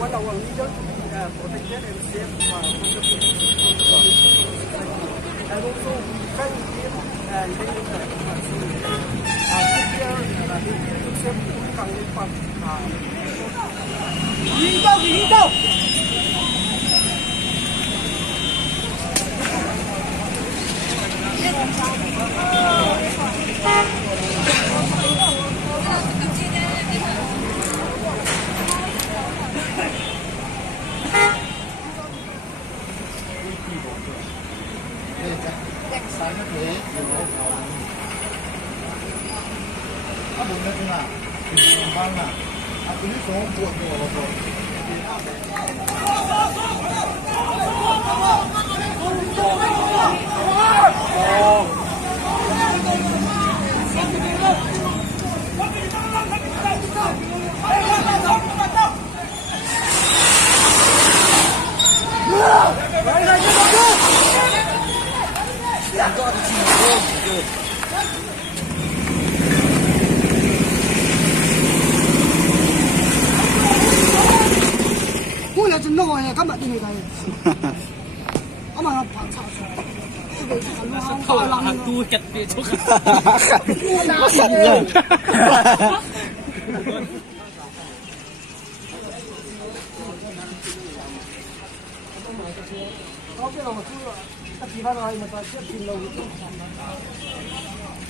One our leader protected and saved from the community. And also we thank him and they to save Kang Lipan. Đi đâu? Sáng như thế à bốn mươi à vâng à cái số buồn rồi我来真弄哎，干嘛的那个？我马上爬查去。เขาดูจัดเปียชุก nó sẵn rồi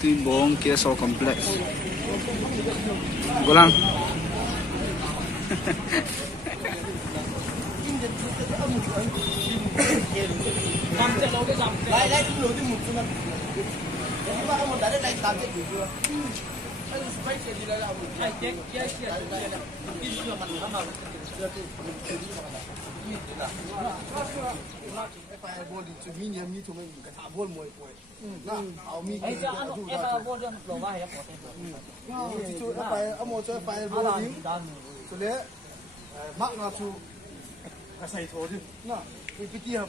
Timbong KSO Complex. Gulang. lại cũng lối đi một chút nữa nhưng mà ông đã đến đây làm cái gì chưa anh phải cái gì đây là một cái chết cái gì mà nó mà chưa cái gì màนี่ล่ะไอ้ไฟบอลจะมีเนี่ยมีทุกมันกระถาบอลมวยป่วยน่ะเอามีไอ้เจ้าไอ้ไฟบอลเรื่องลงว่าให้ครับที่จุดไฟเอาโมช่วยไฟบอลยิงสุดเลยมักงาชูกระใส่โถดิน่ะไปเกี่ยว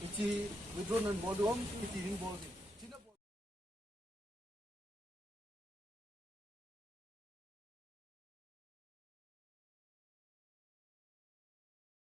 อีจีวิดรอนบอลดวมอีจีริงบอล